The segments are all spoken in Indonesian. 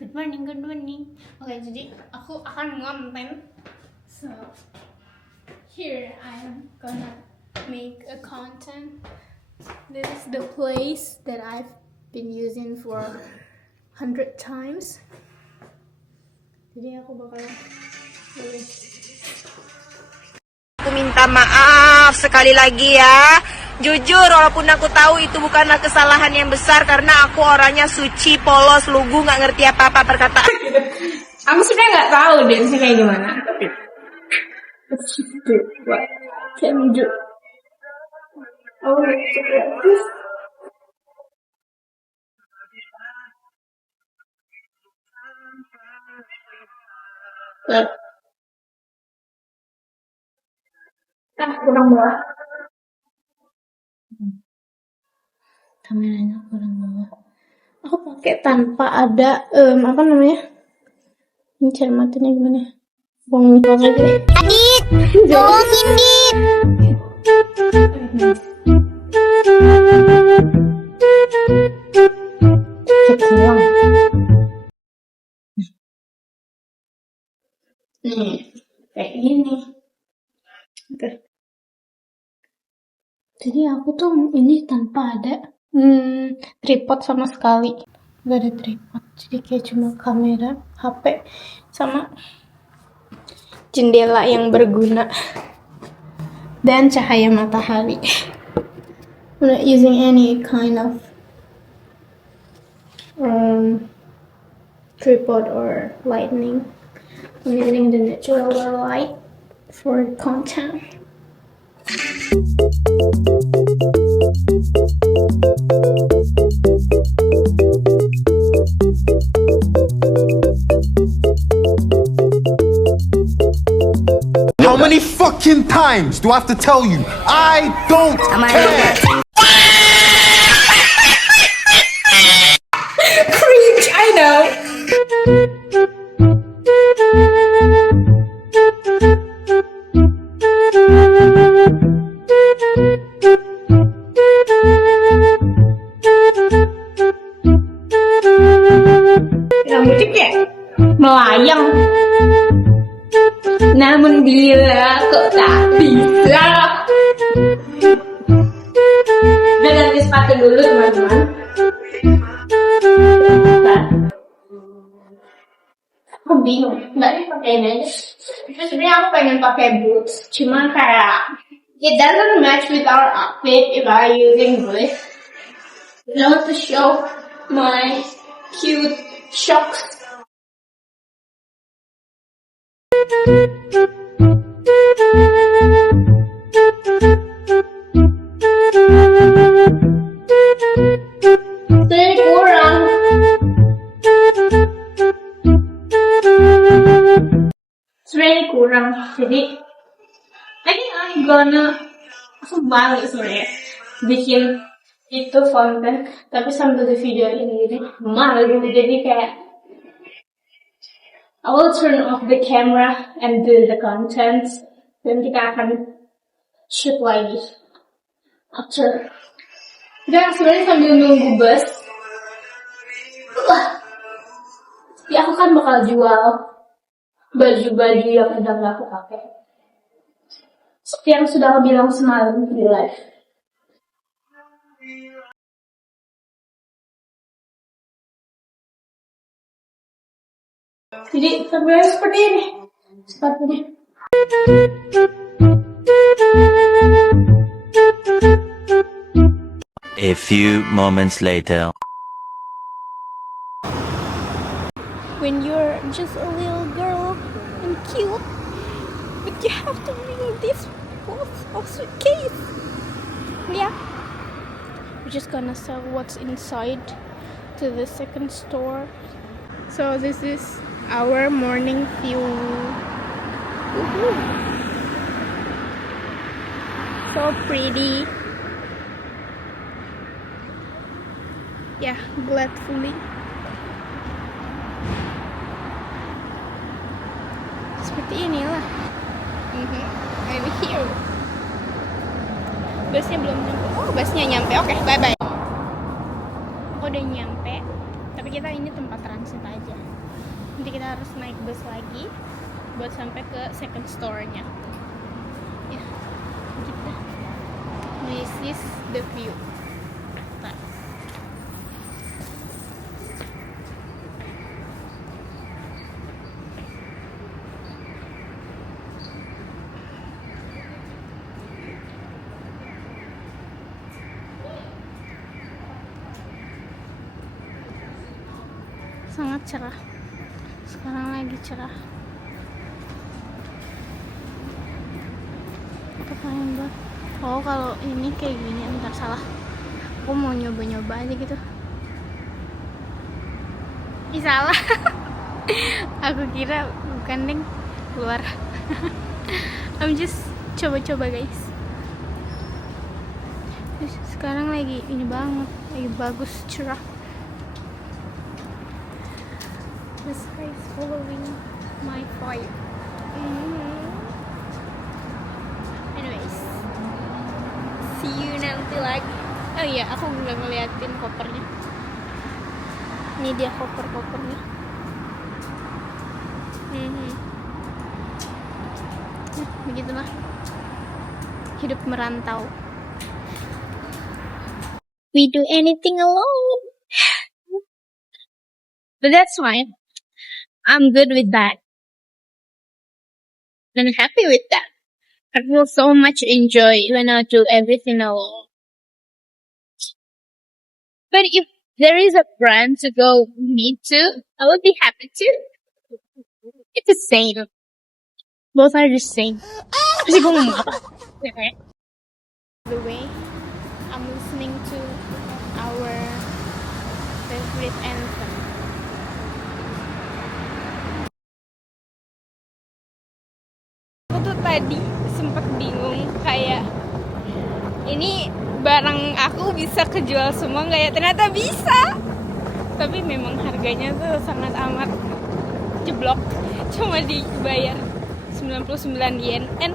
Good morning, good morning. Oke, jadi aku akan ngonten. So, here I am gonna make a content. This is the place that I've been using for 100 times. Jadi aku bakal Aku minta maaf sekali lagi ya. Jujur, walaupun aku tahu itu bukanlah kesalahan yang besar karena aku orangnya suci, polos, lugu, nggak ngerti apa-apa perkataan. Aku sebenarnya nggak tahu dance kayak gimana. Let's just do what can do. Oh, this. Kurang bawah. Kameranya kurang bawah. Aku pakai tanpa ada apa namanya? Ini cermatannya gimana? Buang aja. Adit, tolongin Dit. Ketuang. Nih, kayak gini. Oke. Jadi aku tuh ini tanpa ada tripod sama sekali. Gak ada tripod. Jadi kayak cuma kamera, HP, sama jendela yang berguna. Dan cahaya matahari. I'm not using any kind of tripod or lighting. I'm using the natural light for content. How many fucking times do I have to tell you? I don't care. Cringe, I know. Rambutnya kayak melayang. Namun bila kok tak bisa. Udah ganti sepatu dulu teman-teman. Aku bingung, nggak nih pakai ini aja. Terus sebenarnya aku pengen pakai boots, cuman kayak it doesn't match with our outfit if I using boots. I want to show my cute socks. Jadi kurang. Sebenarnya kurang. Jadi I think I'm gonna balik sebenarnya bikin itu konten, tapi sambil di video ini jadi malu. Jadi kayak I will turn off the camera and do the content. Dan kita akan shoot lagi after. Dan sebenarnya sambil nunggu bus, ya aku kan bakal jual baju-baju yang udah gak aku pakai. Seperti yang sudah aku bilang semalam di live. Jadi sebenarnya seperti ini sepatunya. A few moments later. When you're just a little girl and cute, but you have to bring this of suitcase. Yeah. We're just gonna sell what's inside to the second store. So this is our morning view. Woohoo. So pretty. Yeah, gladfully. Seperti inilah. I'm here. Busnya belum nyampe. Oh, busnya nyampe. Oke, bye bye. Aku udah nyampe. Tapi kita ini tempat transit aja. Nanti kita harus naik bus lagi buat sampai ke second store-nya. Ya, gitu. This is the view. Nah. Sangat cerah. Sekarang lagi cerah. Aku pengen banget. Oh, kalau ini kayak gini, entar salah. Aku mau nyoba-nyoba aja gitu. Ih, salah. Aku kira bukan, deng. Keluar. I'm just coba-coba, guys. Terus sekarang lagi ini banget, lagi bagus, cerah. The sky is following my fire. Anyways, see you nanti lagi. Oh iya, aku belum ngeliatin kopernya. Ini dia kopernya. Nah, begitulah hidup merantau. We do anything alone, but that's fine. I'm good with that. And happy with that. I feel so much enjoy when I do everything alone. But if there is a brand to go meet to, I would be happy too. It's the same. Both are the same. Kasi gue ngomong apa? The way I'm listening to our favorite anthem. Aku tuh tadi sempet bingung kayak ini barang aku bisa kejual semua nggak ya? Ternyata bisa. Tapi memang harganya tuh sangat amat jeblok. Cuma dibayar 99 yen. And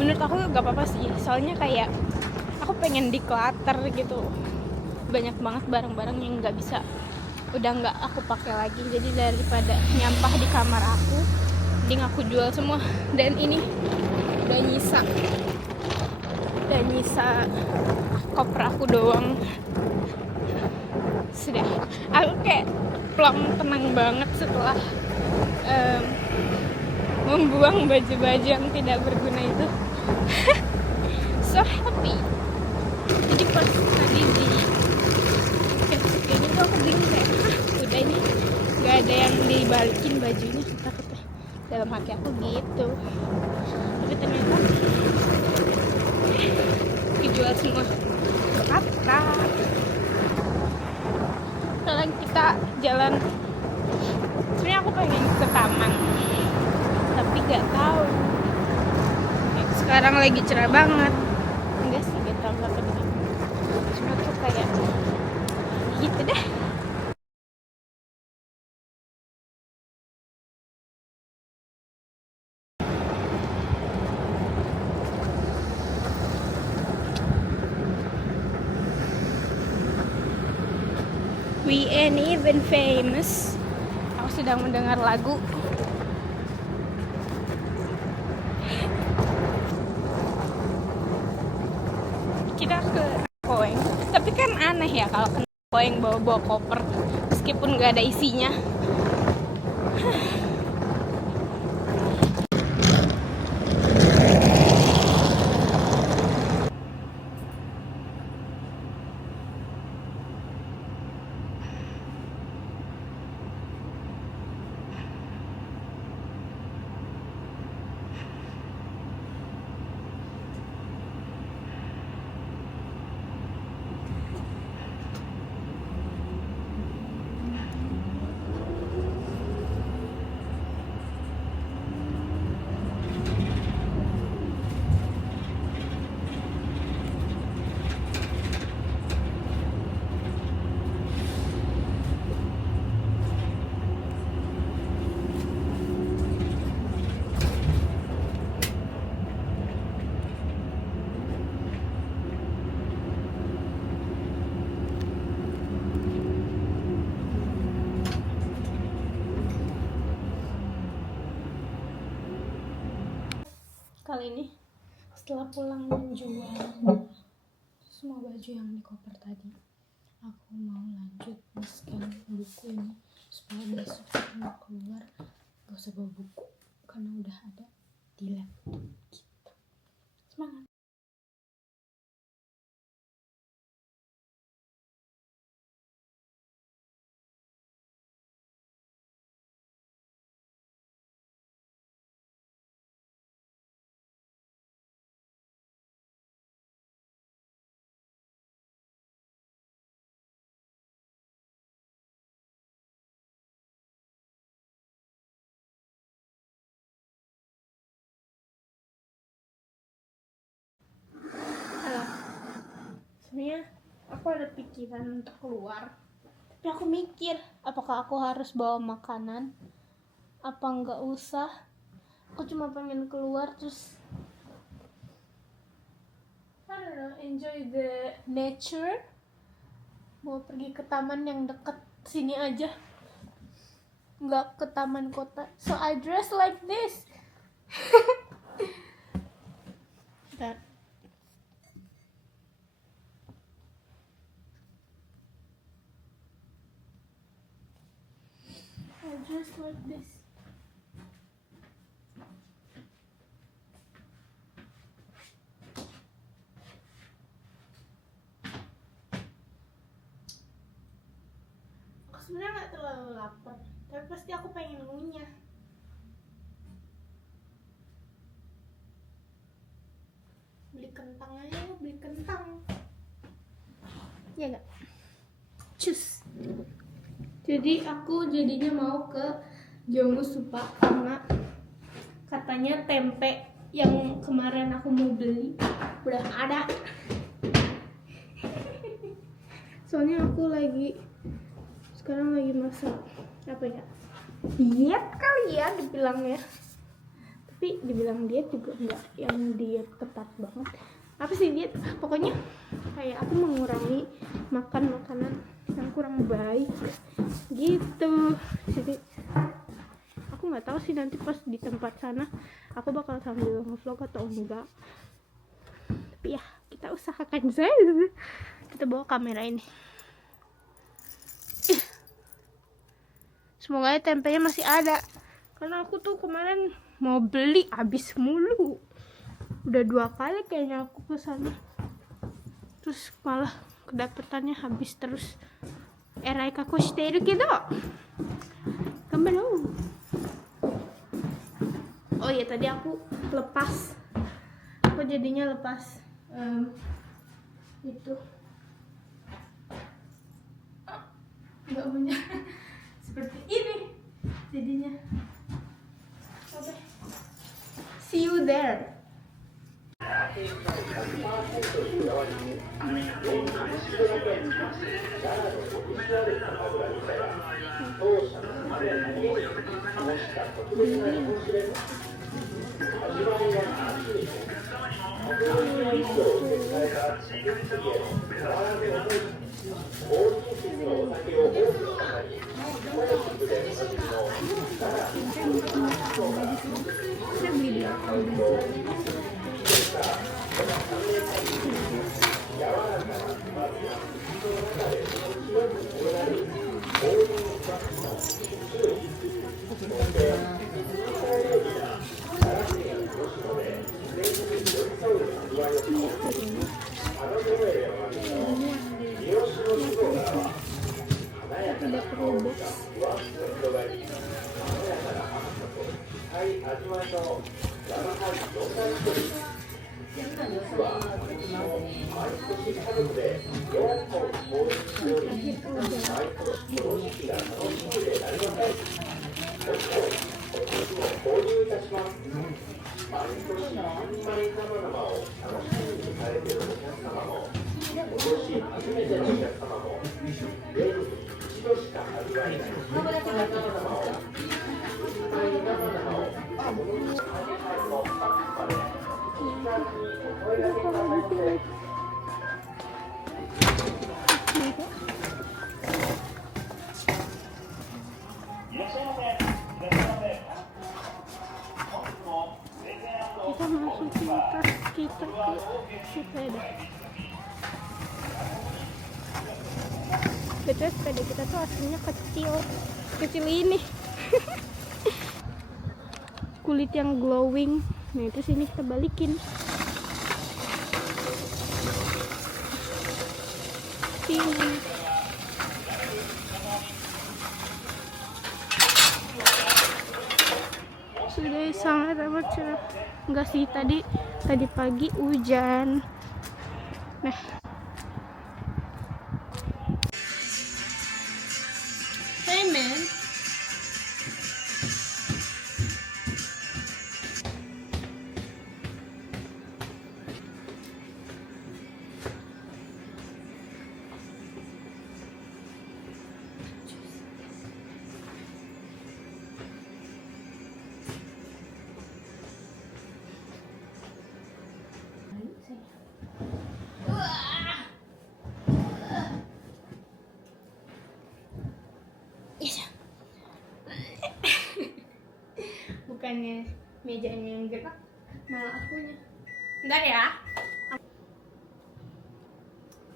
menurut aku gak apa-apa sih. Soalnya kayak aku pengen declutter gitu. Banyak banget barang-barang yang nggak bisa, udah nggak aku pakai lagi. Jadi daripada nyampah di kamar aku, mending aku jual semua. Dan ini udah nyisa koper aku doang. Sudah, aku kayak plong, tenang banget setelah membuang baju-baju yang tidak berguna itu. So happy. Jadi pas tadi di kayaknya tuh aku bingung kayak, udah ini nggak ada yang dibalikin bajunya, takutnya dalam hati aku gitu. Tapi ternyata dijual semua. Apa? Sekarang kita jalan. Sebenarnya aku pengen ke taman, tapi nggak tahu. Sekarang lagi cerah banget. Enggak sih, gak tahu apa gitu. Cuma tuh kayak gitu deh. We ain't even famous. Aku sedang mendengar lagu. Kita ke Koeng. Tapi kan aneh ya kalau ke Koeng bawa-bawa koper meskipun gak ada isinya. kali ini setelah pulang menjual semua baju yang di koper tadi, aku mau lanjut scan buku ini supaya besok mau keluar gak usah bawa buku karena udah ada di laptop gitu. Semangat. Sebenarnya aku ada pikiran untuk keluar, tapi aku mikir apakah aku harus bawa makanan apa nggak usah. Aku cuma pengen keluar terus I don't know, enjoy the nature. Mau pergi ke taman yang dekat sini aja, nggak ke taman kota, so I dress like this. That just like this. Aku sebenarnya nggak terlalu lapar, tapi pasti aku pengen ngunyah. Beli kentang aja, beli kentang. Ya nggak? Cus. Jadi aku jadinya mau ke Jonggu Supa karena katanya tempe yang kemarin aku mau beli udah ada. Soalnya aku sekarang lagi masak apa ya? Diet kali ya dibilangnya. Tapi dibilang diet juga enggak yang diet ketat banget. Apa sih diet? Pokoknya kayak aku mengurangi makan makanan yang kurang baik gitu. Jadi aku nggak tahu sih nanti pas di tempat sana aku bakal sambil nge-vlog atau enggak, tapi ya kita usahakan saja. Kita bawa kamera ini. Semoga tempenya masih ada karena aku tuh kemarin mau beli habis mulu. Udah 2 kali kayaknya aku ke sana terus malah kedapetannya habis terus. Erai kako shiteiru kedo gambarou. Oh iya, tadi aku jadinya lepas itu nggak punya seperti ini jadinya. Oke, see you there. Tidak perlu box. Kita masuk kita ke sepeda. Betul, sepeda kita tuh aslinya kecil ini. Kulit yang glowing. Nah itu sini kita balikin. Sudah sangat amat cerah. Enggak sih, tadi pagi hujan. Nah, hey man, bukannya mejanya yang gerak, malah akunya. Bentar ya.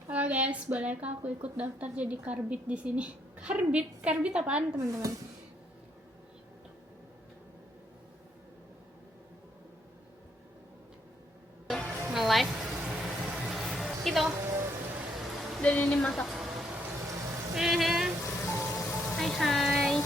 Halo guys, bolehkah aku ikut daftar jadi karbit di sini? Karbit apaan teman-teman? Nge-live gitu. Dan ini masak. Hai.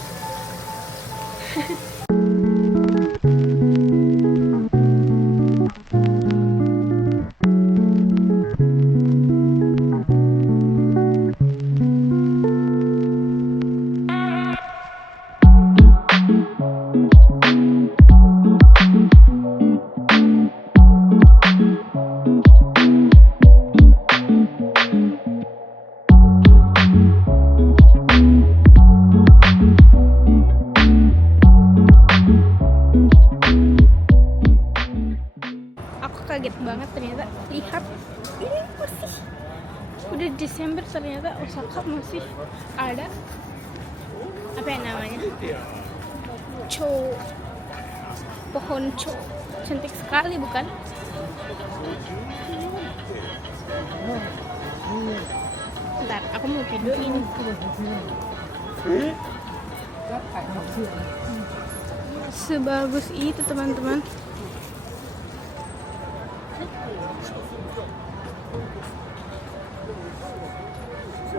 Kaget banget ternyata, lihat ini masih udah Desember, ternyata Osaka masih ada apa yang namanya pohon cho. Cantik sekali bukan? Bentar, aku mau videoin. Sebagus itu teman-teman.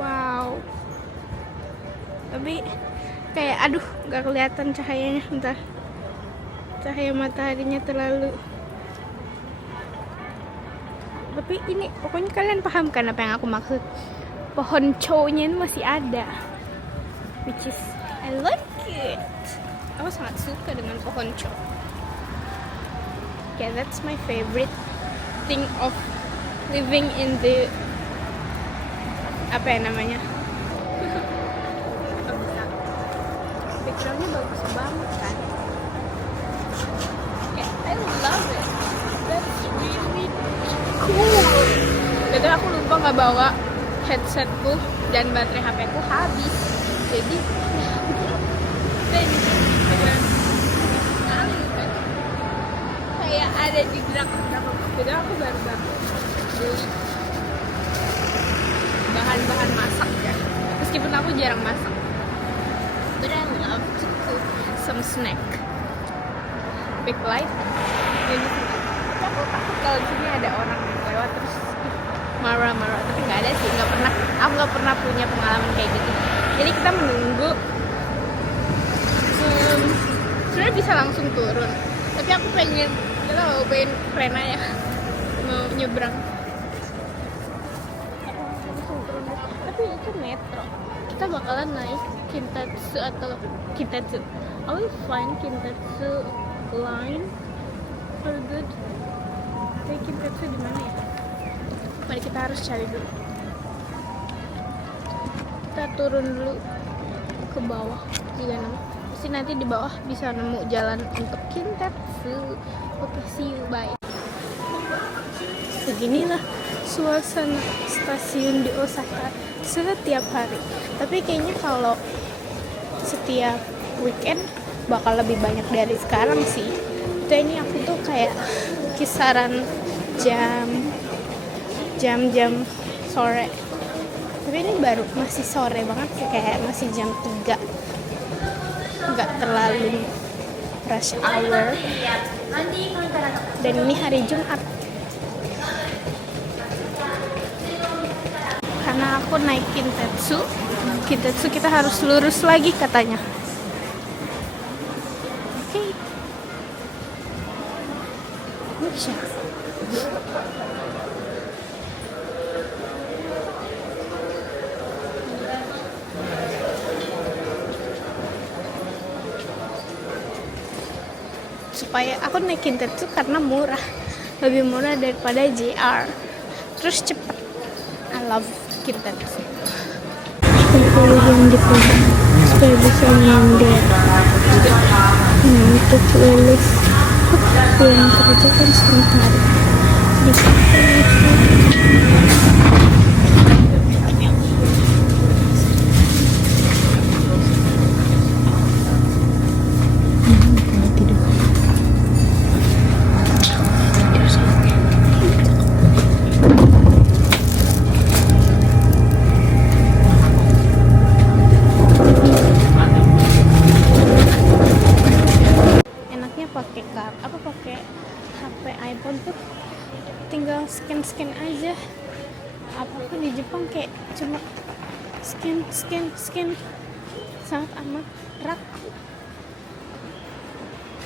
Wow, tapi kayak aduh nggak kelihatan cahayanya, bentar, cahaya mataharinya terlalu. Tapi ini pokoknya kalian paham kan apa yang aku maksud? Pohon chow-nya ini masih ada, which is I like it. Aku sangat suka dengan pohon chow. Okay, that's my favorite thing of living in the apa ya namanya? Backgroundnya bagus banget kan? Okay, I love it. That's really cool. Jadi aku lupa nggak bawa headsetku dan baterai HP-ku habis. Jadi kayak ada di belakang. Jadi aku baru beli bahan-bahan masak ya, meskipun aku jarang masak, but I love to cook some snack. Big light jadi aku takut kalau di sini ada orang yang lewat terus marah-marah, tapi nggak ada sih, aku nggak pernah punya pengalaman kayak gitu. Jadi kita menunggu, sebenarnya bisa langsung turun, tapi aku pengen Rena ya mau nyebrang. Tapi itu metro, kita bakalan naik Kintetsu atau Kintetsu. I will find Kintetsu line for good. Tapi Kintetsu di mana ya? Mari kita harus cari dulu. Kita turun dulu ke bawah juga pasti nanti di bawah bisa nemu jalan untuk Kintetsu. Oke, see you, bye. Beginilah suasana stasiun di Osaka setiap hari. Tapi kayaknya kalau setiap weekend bakal lebih banyak dari sekarang sih. Ini aku tuh kayak kisaran jam sore. Tapi ini baru masih sore banget sih, kayak masih jam 3. Nggak terlalu rush hour. Dan ini hari Jumat. Karena aku naik Kintetsu kita harus lurus lagi katanya. Oke. Bisa. Supaya aku naik Kintetsu karena murah, lebih murah daripada JR, terus cepet. I love Kintetsu. Yang dipegang supaya bisa nyender. Untuk lulus pulang kerja kan setengah hari. Pakai HP iPhone tuh tinggal scan aja. Apapun di Jepang kayak cuma scan, sangat amat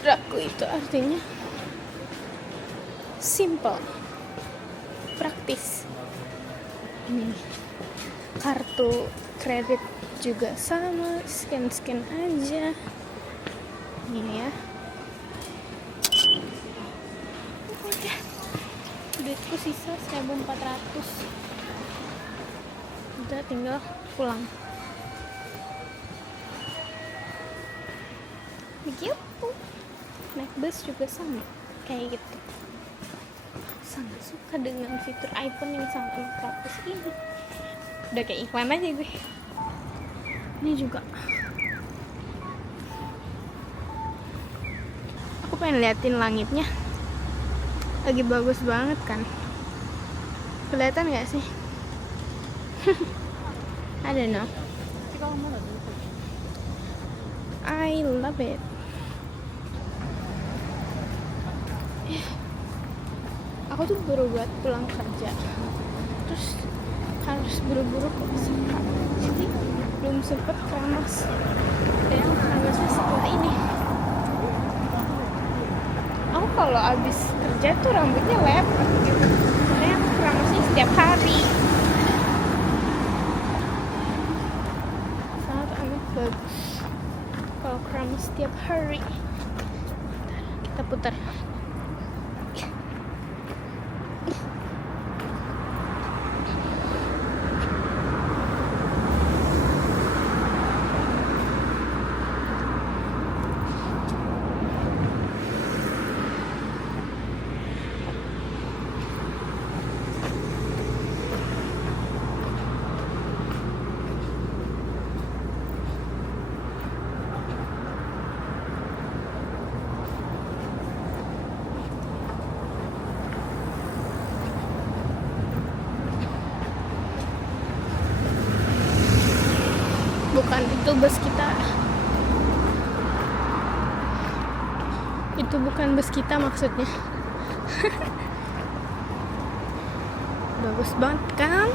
raku itu artinya simple, praktis. Ini kartu kredit juga sama, scan aja. Ini ya. Duitku sisa 1.400. Udah tinggal pulang. Begitu. Naik bus juga sama kayak gitu. Sangat suka dengan fitur iPhone yang sangat praktis ini. Udah kayak iklan aja gue. Ini juga. Aku pengen liatin langitnya. Lagi bagus banget kan? Kelihatan gak sih? I don't know. I love it. Aku tuh baru buat pulang kerja, terus harus buru-buru ke Osaka, jadi belum sempet keramas. Dan yang keramasnya setelah ini. Aku kalau abis kerja tuh rambutnya lepek gitu, karena aku keramasnya setiap hari. Sangat amat bagus kalau keramas setiap hari. Kita putar. Bukan itu bus kita. Itu bukan bus kita maksudnya. Bagus banget kan?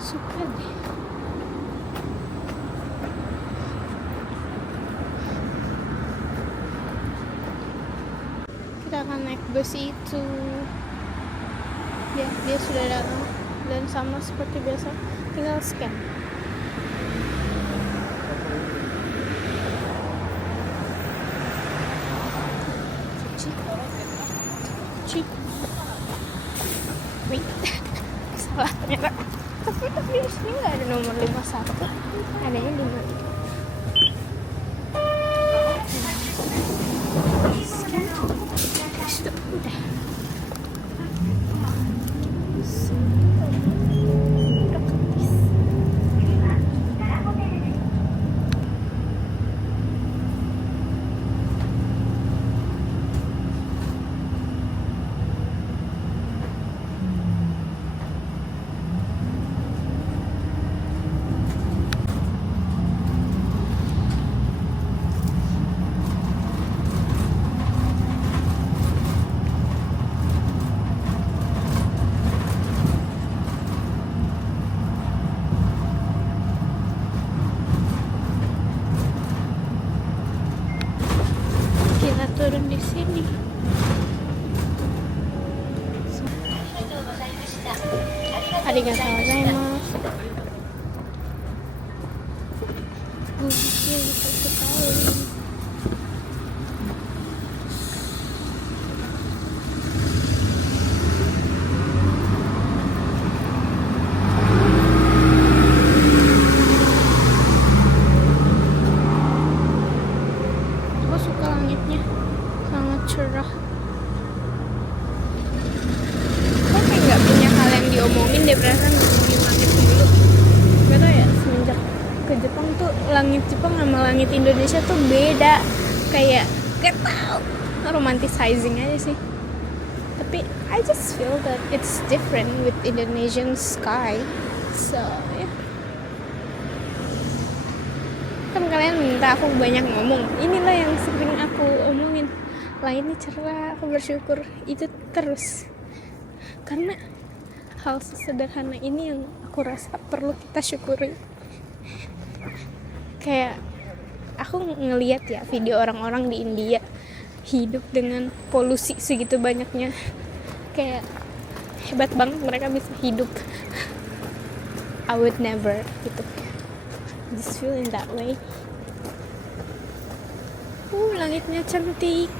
Suka deh. Kita akan naik bus itu. Ya, dia sudah datang dan sama seperti biasa, tinggal scan. Cuci. Wait, salah ternyata. Tapi di sini nggak ada nomor 51, adanya 53. Udah. sini. Arigatou gozaimasu. Gue pikir bisa sekali. Gue suka langitnya, sangat cerah. Kok kayak nggak punya hal yang diomongin deh, perasaan ngomongin langit dulu. Gak tau ya, semenjak ke Jepang tuh langit Jepang sama langit Indonesia tuh beda. Kayak gak tau, romanticizing aja sih. Tapi I just feel that it's different with Indonesian sky. So yeah. Kan kalian minta aku banyak ngomong, inilah yang sering aku omongin. Langitnya cerah, aku bersyukur itu terus. Karena hal sesederhana ini yang aku rasa perlu kita syukuri. Kayak aku ngeliat ya video orang-orang di India hidup dengan polusi segitu banyaknya. Kayak hebat banget mereka bisa hidup. I would never gitu. Just feel in that way. Langitnya cantik.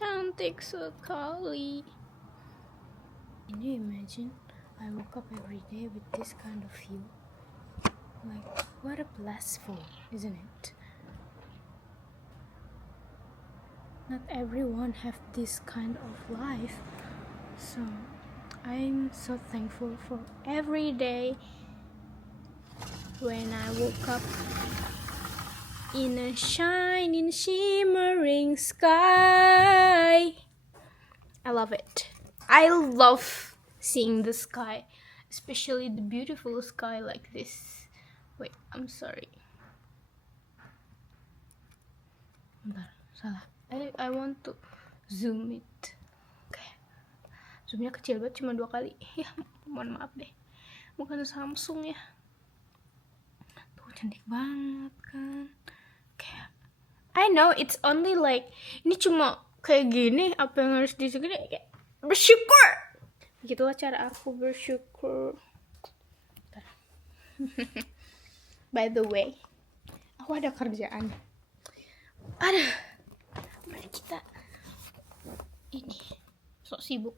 Cantik sekali. Can you imagine? I woke up every day with this kind of view. Like, what a blissful, isn't it? Not everyone have this kind of life. So, I'm so thankful for every day when I woke up in a shining, shimmering sky. I love it. I love seeing the sky, especially the beautiful sky like this. Wait, I'm sorry. Bentar, salah. I want to zoom it. Oke. Zoomnya kecil banget, cuma 2 kali. Ya, mohon maaf deh. Bukan Samsung ya. Tuh, cantik banget kan. Kayak, I know it's only like, ini cuma kayak gini, apa yang harus disegini, kayak bersyukur. Begitulah cara aku bersyukur. By the way, aku ada kerjaan. Mari kita ini sok sibuk.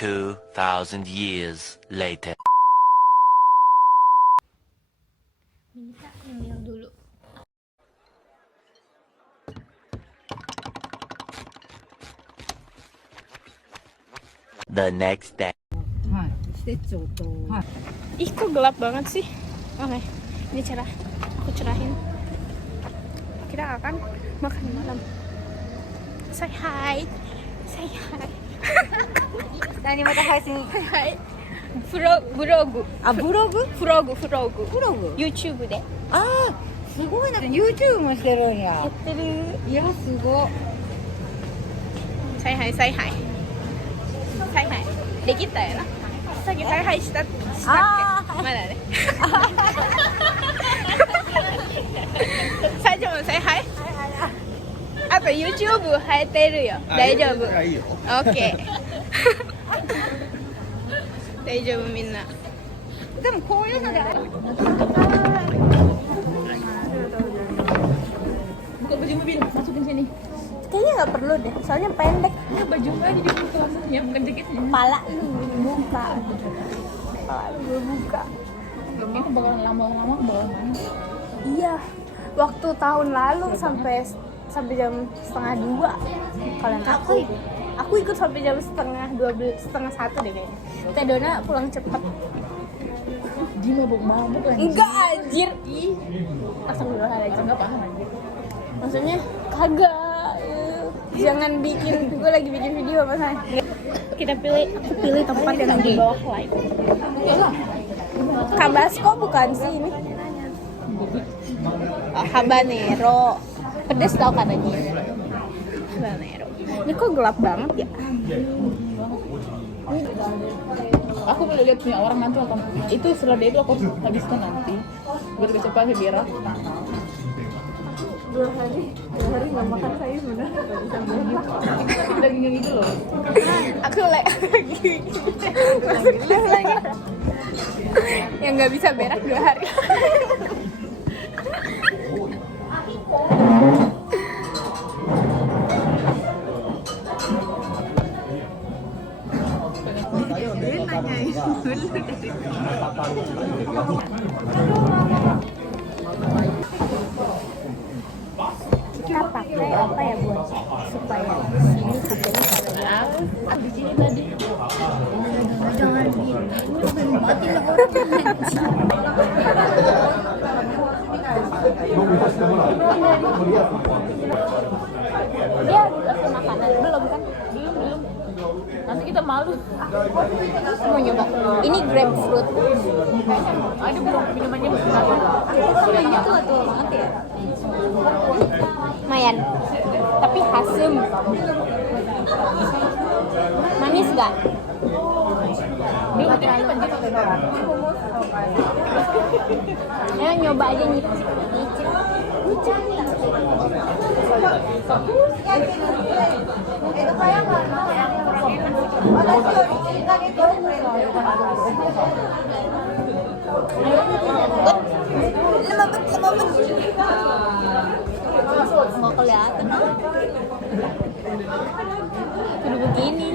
$2,000 later. Minta email dulu. The next day. Ih, kok gelap banget sih? Oke, ini cerah. Aku cerahin. Kita akan makan malam. Say hi. Say hi. 何また配信 Hai. Vlog. あブログ Vlog. ブログ YouTube であーすごいな YouTube もしてるんややってる。いやすごい Say hi. Say hi. De kita ya nah. Sa kita say hiしたっけまだね。最初も say hi。あと YouTube 入ってるよ。大丈夫。いいよ。OK。大丈夫みんな。でもこういうのでBuka baju mobil, masukin sini. Kayaknya nggak perlu deh, soalnya pendek. Ya baju aja di kelasnya, bukan jaketnya. Kepala lu buka. Kepala lu buka. Ini bakalan lama-lama bakalan mana? Iya. Waktu tahun lalu sampai sampai jam 1:30 kalian aku ikut sampai jam 11:30 1:30 deh kayaknya. Teh Dona pulang cepet. Dia mabuk-mabuk kan? Enggak anjir. Ih. Astagfirullahaladzim. Enggak paham anjir. Maksudnya kagak. Jangan bikin, gue lagi bikin video apa sih? Aku pilih tempat yang di bawah live. Tabasco bukan sih ini? Habanero. Pedes tau katanya. Habanero. Ini kok gelap banget ya? Aku mau lihat punya orang nanti akan itu setelah dia itu aku habiskan nanti buat kecepatan biar 2 hari nggak makan sayur bener daging yang itu loh. Aku lagi yang nggak bisa berak 2 hari. Kita pakai apa ya buat supaya sini harganya di sini tadi. Jangan gitu, mati lah dia kasih makanan belum kan? Belum. Nanti kita malu. Mau nyoba. Ini grapefruit. Ada belum minumannya belum ada. Ini tuh nanti ya. Lumayan. Tapi asem. Manis gak? Belum ada minuman gitu. Ya nyoba aja nyicip. Nggak kelihatan udah begini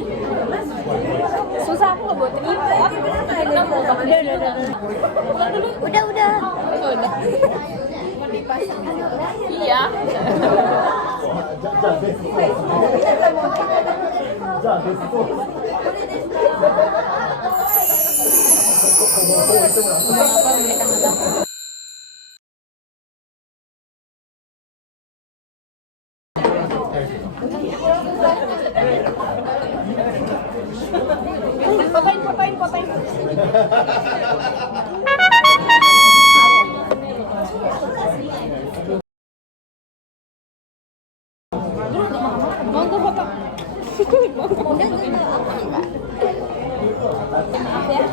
susah aku nggak buat udah Iya. Fotoin. Mau gue foto? Udah maaf ya.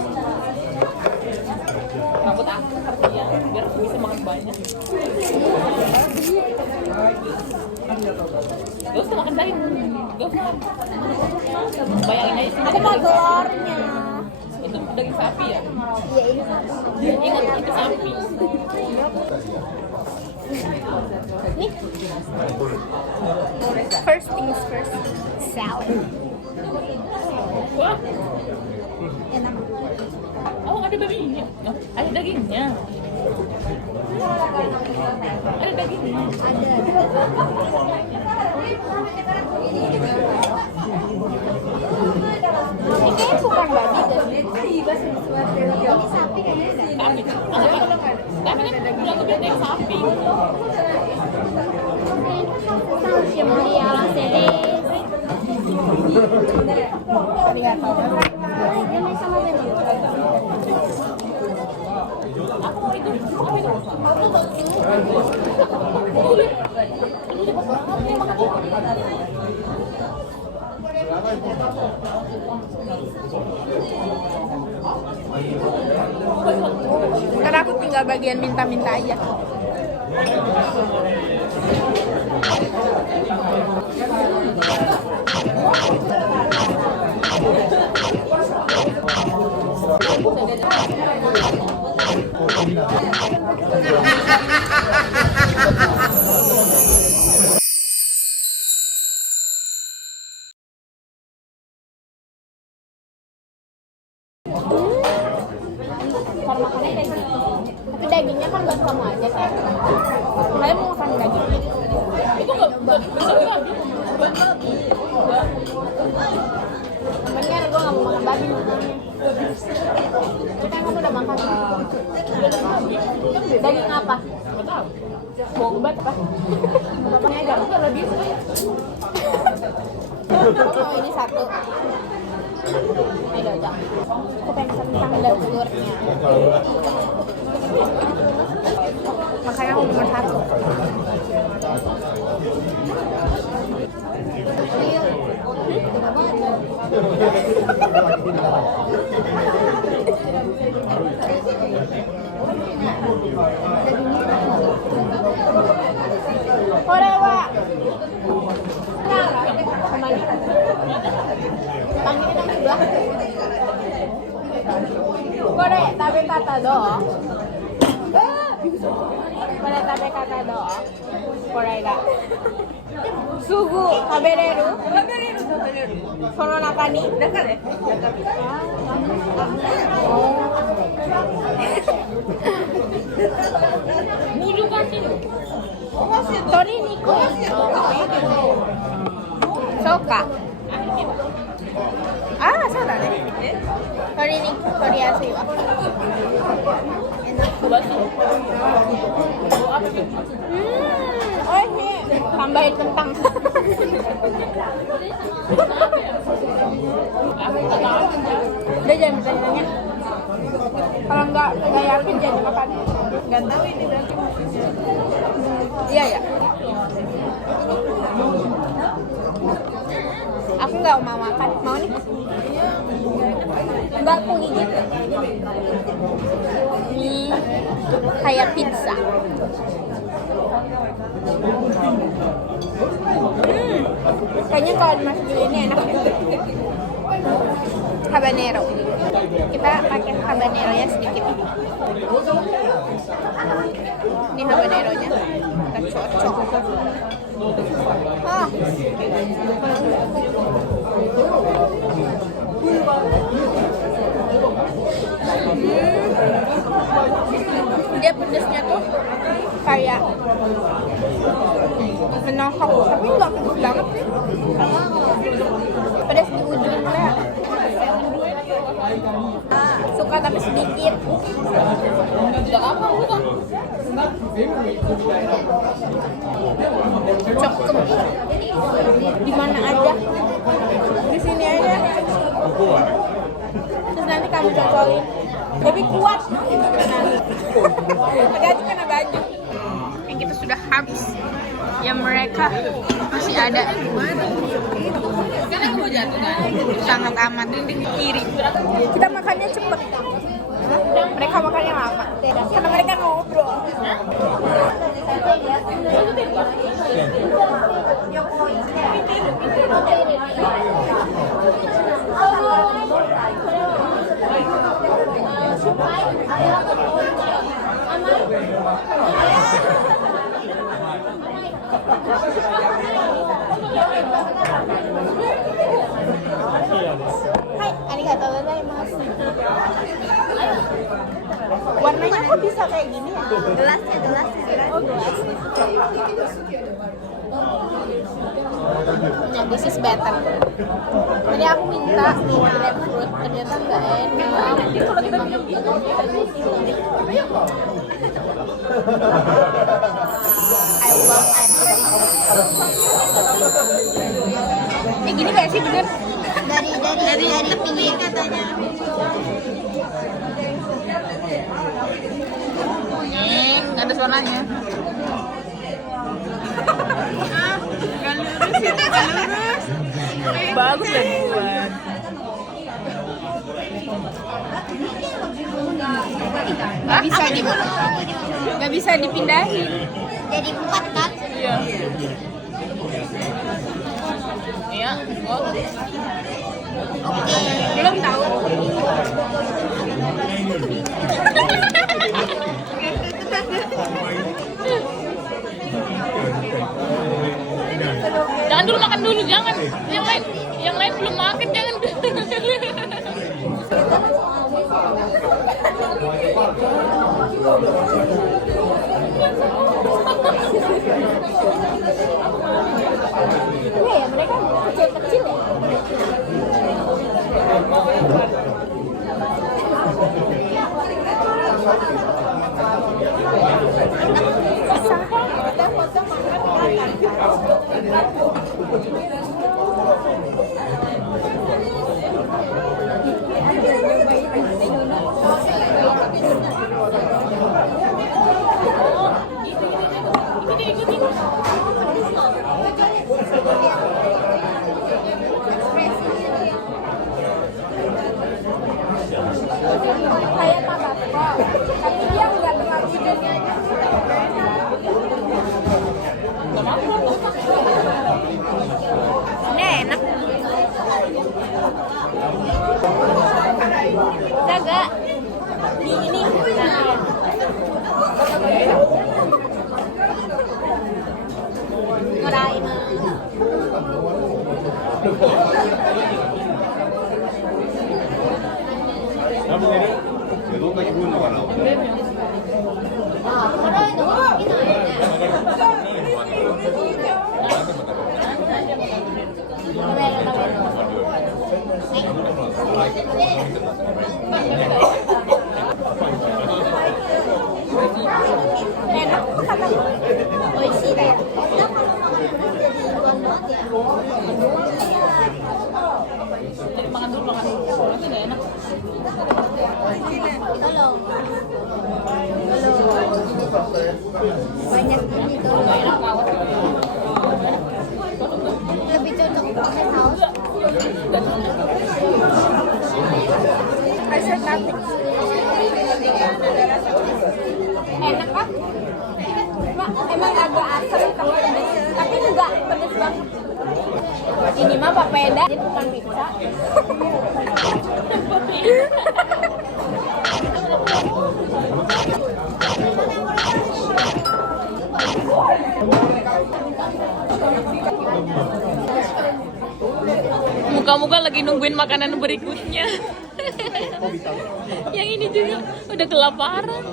Rambut aku ya, biar aku bisa makan banyak. Gak usah makan daging, gak usah. Bayangin aja sih. Aku mau telurnya. Itu daging sapi ya? Iya ini sapi. Ingat itu sapi. Nih. First things first. Salad. Wah, Enak. oh ada babinya. Oh, ada dagingnya. Ada dagingnya. Ini kayaknya bukan babi deh. Ini sapi kayaknya. Sapi. Tapi kan bilang ke beda sapi. Yang mulia sedes. Aku mau itu. Apa itu? Karena aku tinggal bagian minta-minta aja. Kalau makannya kayak gitu. Tapi dagingnya kan buat kamu aja kan. Kalian mau makan daging? Itu nggak Bener, gue gak mau makan babi makannya. Tapi kan kamu udah makan. Daging apa? Nggak tahu. Bohong banget apa? Bapaknya aja. Oh, ini satu. Ini dojak. Aku pengen kentang dan telurnya. Makanya aku nomor satu. Korewa. Kemana? Panggilin yang sebelah. Kore, tabe kata do. Kore tabe kata do. Kore ga. Sugu tabereru. Sono naka ni? Tori niku. Soka. Ah,そうだね。鶏肉取りやすいわ。おいしい。tambahin kentang. Udah jangan bertanya-tanya. Kalau nggak yakin jangan makan. Nggak tahu ini berarti maksudnya. Iya ya. Aku nggak mau makan. Mau nih? Nggak, aku gigit. Ini kayak pizza. Kayaknya kalau dimasak dulu ini enak ya. Habanero. Kita pakai habanero nya sedikit. Ini habanero nya kita cocok. Ah. Dia pedasnya tuh kayak menohok, tapi nggak pedas banget sih. Pedas di ujungnya. Suka tapi sedikit. Cokem. Di mana aja? Di sini aja. Terus nanti kamu cocolin. Lebih kuat. Hati-hati kena baju. Yang kita sudah habis. Yang mereka masih ada. Sangat amat kiri. Kita makannya cepet. Mereka makannya lama. Karena mereka ngobrol. Hai, arigatou gozaimasu. Warnanya kok bisa kayak gini ya? Gelasnya. Oh, gelas. Nah, this is better. Tadi aku minta grapefruit, ternyata nggak enak. Kalau kita minum gitu, I love ice cream. Ini gini kayak sih bener? Dari tepinya katanya. Nggak ada suaranya. Nggak lurus itu, nggak lurus. Bagus ya buat. Nggak bisa dipindahin. Jadi 4 kan? Iya. Iya. Oke. Belum tahu. Jangan dulu makan dulu, jangan. Yang lain belum makan, jangan. Iya ya, mereka kecil-kecil ya. Kayak Tabasco, tapi dia nggak terlalu jadinya. Ini enak. Jaga. Ini. Ngerain. Enak kata oishiだよ. Makan dulu. Nanti nggak enak. Banyak ini tuh. Lebih cocok pakai saus. Rasa tatik. Enak kan? Emang agak asam tapi enggak pedes banget. Ini mah papeda, jadi bukan pizza. Muka-muka lagi nungguin makanan berikutnya. Yang ini juga udah kelaparan.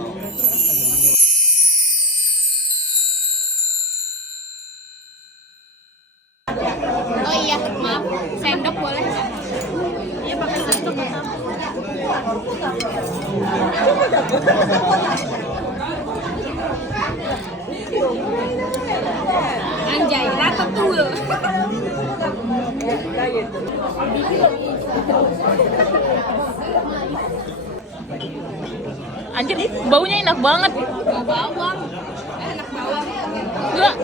Oh iya, maaf. Sendok boleh nggak? Iya, pakai sendok. Anjay, rata tuh. Anjir, baunya enak banget. Bawang. Enak bawang. Enggak.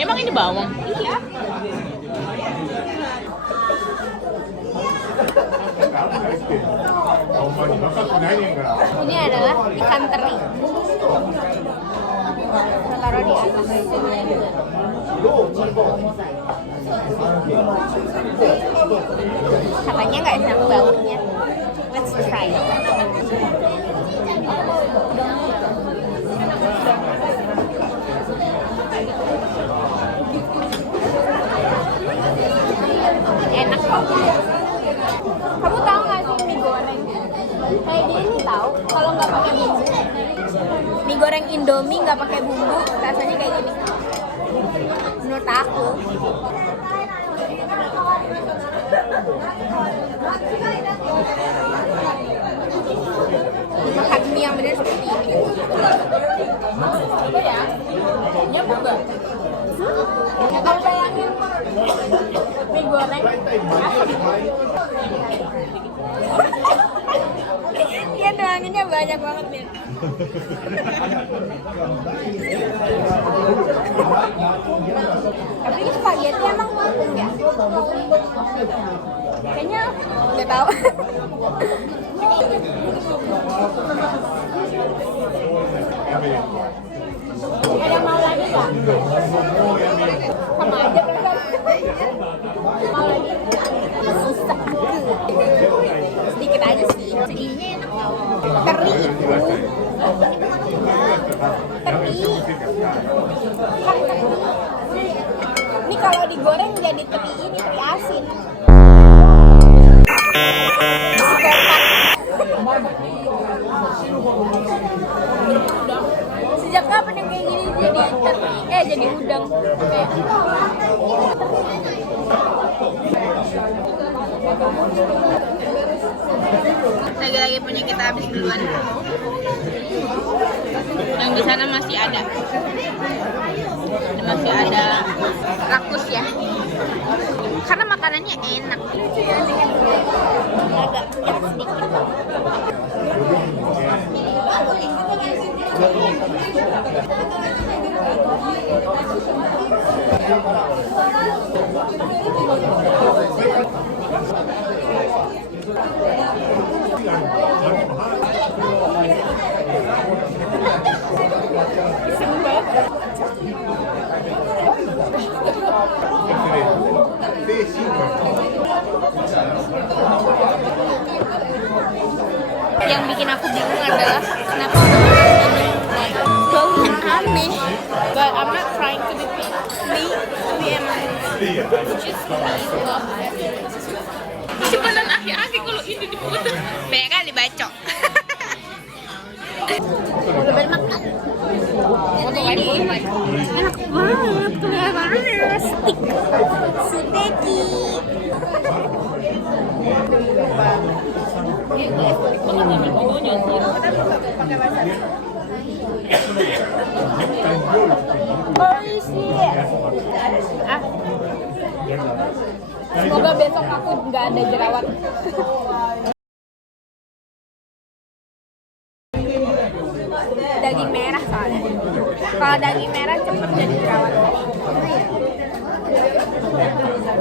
Emang ini bawang? Iya. Ini adalah ikan teri. Kita taruh di atas. Katanya nggak enak baunya. Let's try. Enak kok. Kamu tahu nggak sih mie goreng? Kayak gini tahu. Kalau nggak pakai bumbu, mie goreng Indomie nggak pakai bumbu, rasanya kayak gini. Menurut aku. Makan mie yang benar seperti ini. Apa ya? Nyambung nggak? Kalau bayangin mie goreng asam. Dia doanginnya banyak banget nih. Tapi ini spaghetti emang enggak? Kayaknya nggak tahu. Ada mau lagi nggak? Sama aja kan? Mau lagi? Susah. Sedikit aja sih. Sedihnya enak tau. Teri itu. Teri. Kan teri. Ini kalau digoreng jadi teri ini, teri asin. Psikopat. Sejak kapan yang kayak gini jadi teri? Iya jadi udang. Lagi-lagi punya kita habis duluan. Yang di sana masih ada. Masih ada rakus ya. Karena makanannya enak. Agak sedikit. Yang bikin aku bingung adalah kenapa orang-orang ini like baunya aneh. But I'm not trying to be me emang just me love it. Cepetan aki-aki kalau ini diputer. Banyak kali bacok. Udah banyak makan. Ini enak banget kelihatannya stick. Sudeki. Semoga besok aku nggak ada jerawat. Daging merah soalnya. Kalau daging merah cepet jadi jerawat.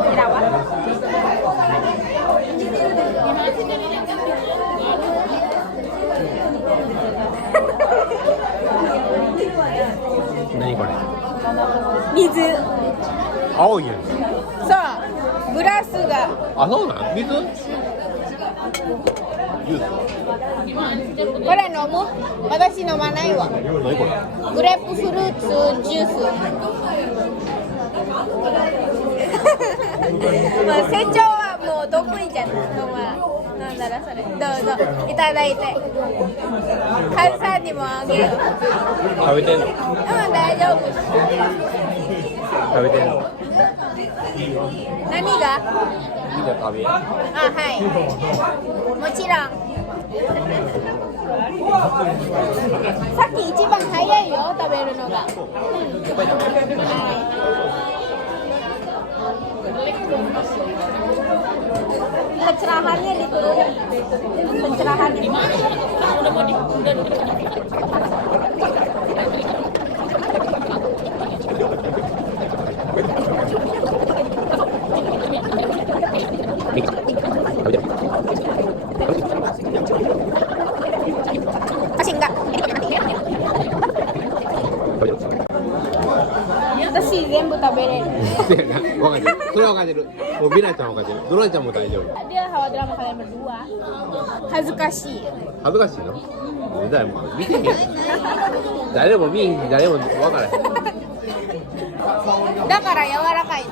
Jerawat. Mizu. 青いやん。そう。グラスが。あ、そうなん？水？ジューこれ飲む？私飲まないわ。ス。何これ？グレープフルーツジュース。まあ成長はもう得意じゃない。まあなんだろうそれ。どうぞいただいて。カズさんにもあげる。食べてんの？うん大丈夫。食べてんの？何が？みんな食べ。あはい。もちろん。さっき一番早いよ食べるのが。Pencerahannya diturunin. Pencerahannya. Masih enggak?私全部食べれる。わかってる。それはわかってる。もうビナちゃんわかってる。ドラちゃんも大丈夫。 Dia khawatir sama kalian berdua. Hazukashi. 恥ずかしいの？誰も見てみ。誰も見ん、誰もわからへん。だから柔らかい。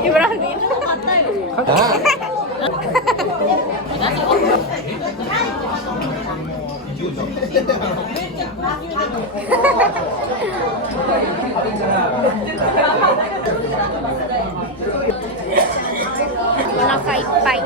Diberaniin. Onaka ippai.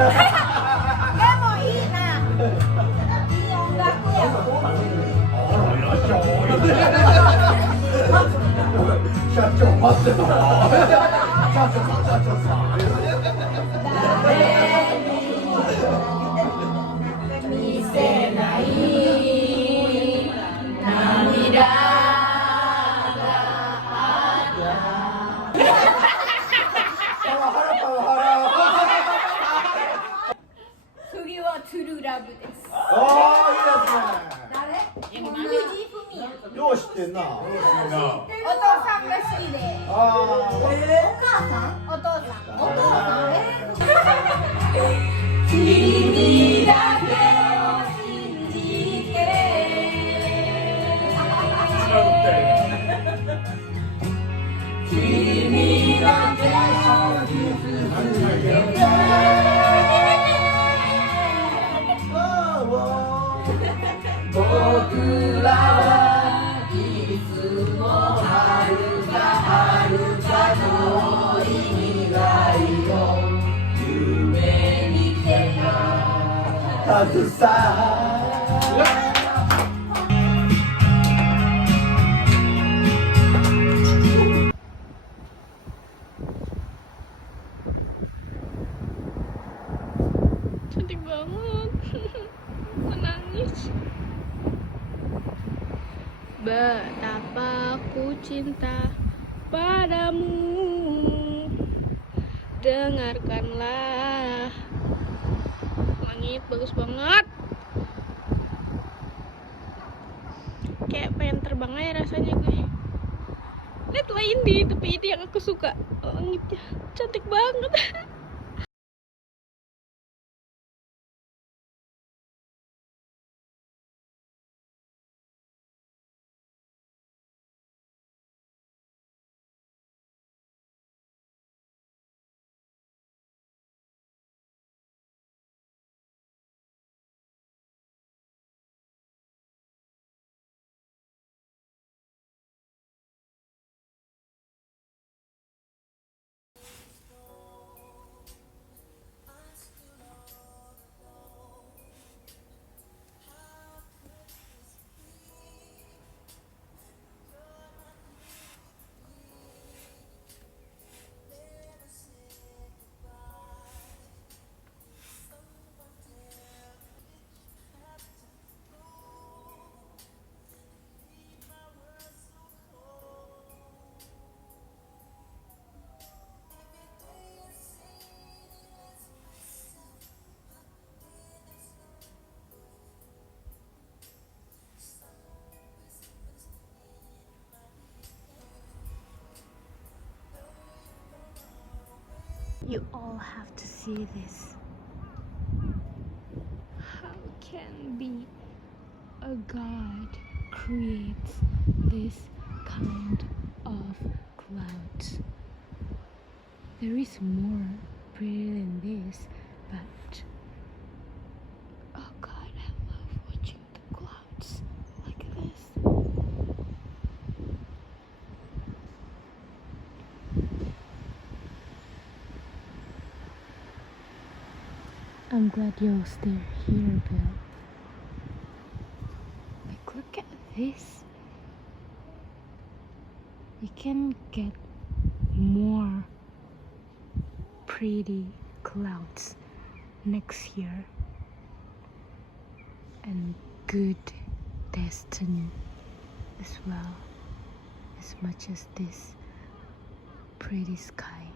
Dia mau ini, nah. Ini onggakku ya. Sugi wa true love です。ああ、いいですね。藤井フミヤ。よう知ってんな。お父さんが好きで。ああ。お母さん？お父さん。お父さん。君だけを信じて。君だけを信じて。僕らはいつも遥か遥か遠い未来を夢見てたくさんCantik banget. Menangis. Betapa aku cinta padamu. Dengarkanlah. Langit bagus banget. Kayak pengen terbang aja rasanya gue. Lihat lah ini, tapi ini yang aku suka. Langitnya cantik banget. You all have to see this. How can be a god creates this kind of clouds? There is more pretty than this, but oh god, I love watching the clouds like this. I'm glad you'll stay here, Bill. Like, look at this. We can get more pretty clouds next year. And good destiny as well. As much as this pretty sky.